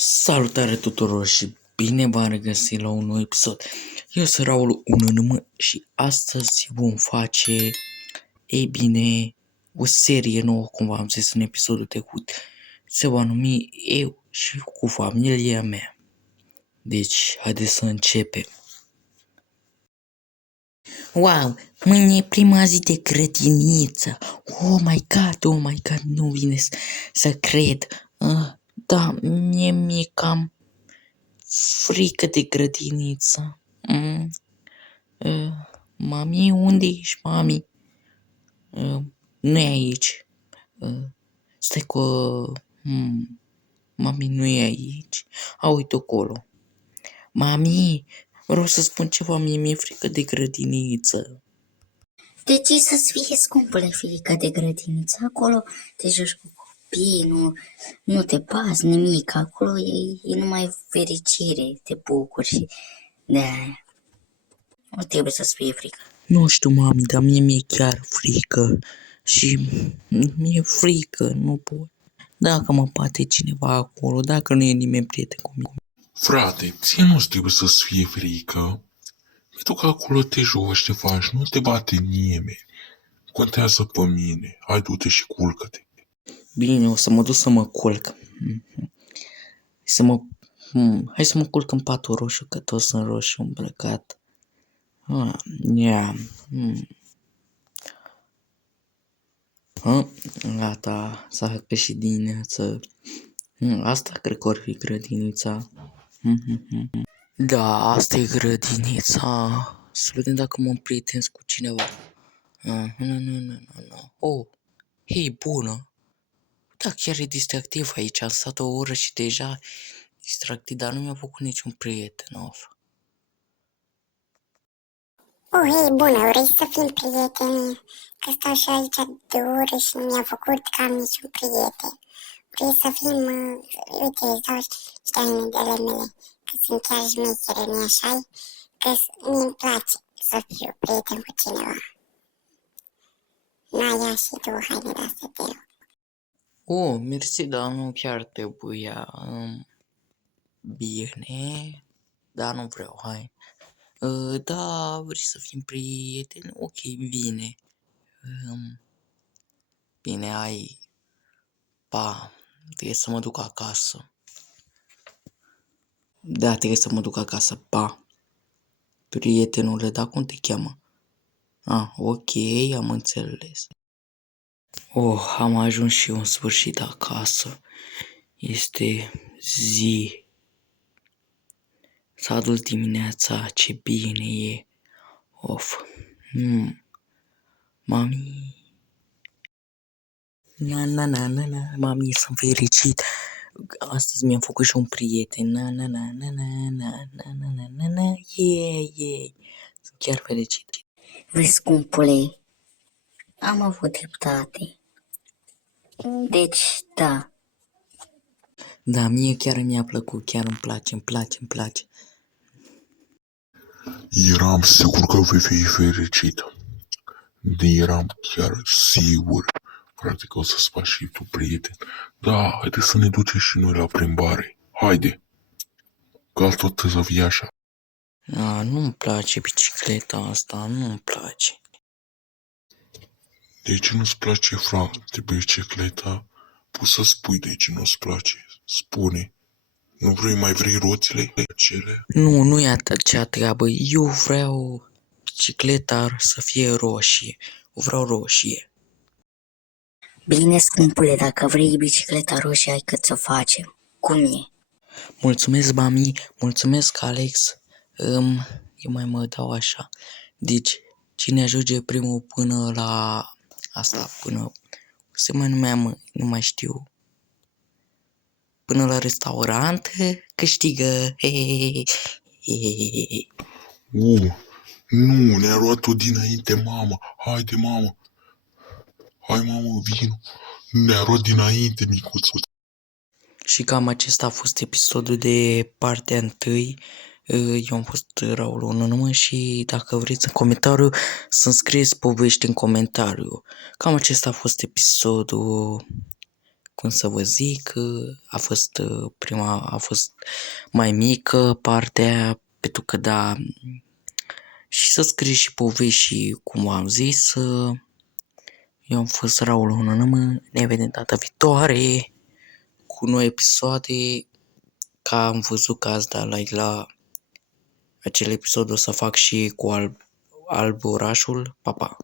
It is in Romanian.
Salutare tuturor și bine v-am regăsit la un nou episod. Eu sunt Raul 1 și astăzi vom face, ei bine, o serie nouă, cum v-am zis în episodul trecut. Se va numi Eu și cu familia mea. Deci, haideți să începem. Wow, mâine e prima zi de grădiniță. Oh my god, nu vine să cred. Da, mi-e cam frică de grădiniță. Mami, unde ești, mami? Nu e aici. Stai cu... Mami nu e aici. Uite acolo. Mami, vreau să spun ceva, mi-e frică de grădiniță. De ce să-ți fie scumpule frică de grădiniță? Acolo te joci cu copii, nu te bazi nimic. Acolo e numai fericire, te bucuri și de-aia. Nu trebuie să-ți fie frică. Nu știu, mami, dar mie mi-e chiar frică. Și mi-e frică, nu pot. Dacă mă bate cineva acolo, dacă nu e nimeni prieten cu mine. Frate, ție nu trebuie să-ți fie frică. Pentru că acolo te joci, te faci, nu te bate nimeni. Contează pe mine. Hai, du-te și culcă-te. Bine, o să mă duc să mă culc. Hai să mă culc în patul roșu, că toți sunt roșu îmbrăcat. Gata, s-a făcut și dimineață. Asta cred că or fi grădinița. Da, asta e grădinița. Să vedem dacă mă împrietenesc cu cineva. Nu. Oh, hei, bună. Da, chiar e distractiv aici. Am stat o oră și deja distractiv, dar nu mi-a făcut niciun prieten. Hei, bună, vrei să fim prieteni? Că stau și aici de oră și nu mi-a făcut că am niciun prieten. Vrei să fim, uite, îți dau ăștia inedele mele, că sunt chiar șmechere, nu-i așa? Că mi-mi place să fiu prieten cu cineva. Ia și tu, haide, da să te rog. Mersi, dar nu chiar trebuia. Bine, dar nu vreau, hai. Da, vrei să fim prieteni? Ok, bine. Bine, hai. Pa, trebuie să mă duc acasă. Da, trebuie să mă duc acasă, pa. Prietenule, da, cum te cheamă? Ok, am înțeles. Am ajuns și eu în sfârșit acasă. Este zi. S-a dus dimineața, ce bine e. Mami. Mami, sunt fericit. Astăzi mi-am făcut și un prieten. Yeah. Sunt chiar fericit. Vezi, scumpule, am avut dreptate. Deci, da. Da, mie chiar mi-a plăcut, chiar îmi place. Eram sigur că vei fi fericit. Eram chiar sigur, frate, că o să-ți faci și tu prieten. Da, haide să ne ducem și noi la plimbare. Haide. Că tot să fie așa. Nu-mi place bicicleta asta, nu-mi place. De ce nu-ți place, frate, bicicleta? Poți să spui de ce nu-ți place. Spune. Nu mai vrei roțile acele? Nu e acea treabă. Eu vreau bicicleta să fie roșie. O vreau roșie. Bine, scumpule, dacă vrei bicicleta roșie, hai că ți-o facem. Cum e? Mulțumesc, mami. Mulțumesc, Alex. Eu mai mă dau așa. Deci, cine ajunge primul până la asta, până... Se mai numea, nu mai știu. Până la restaurant, câștigă. Nu, ne-a luat-o dinainte, mama. Haide, mamă. Hai, mamă, vino. Ne-a luat dinainte, micuțul. Și cam acesta a fost episodul de partea 1. Eu am fost Raul 1 și dacă vreți în comentariu să-mi scrieți povești în comentariu. Cam acesta a fost episodul. cum să vă zic, a fost mai mică partea, pentru că da, și să scrieți și povești și cum am zis, eu am fost Raul Hunănămă, ne vedem data viitoare cu noi episoade, ca am văzut că ați dat like la acel episod, o să fac și cu Alb Orașul, pa, pa!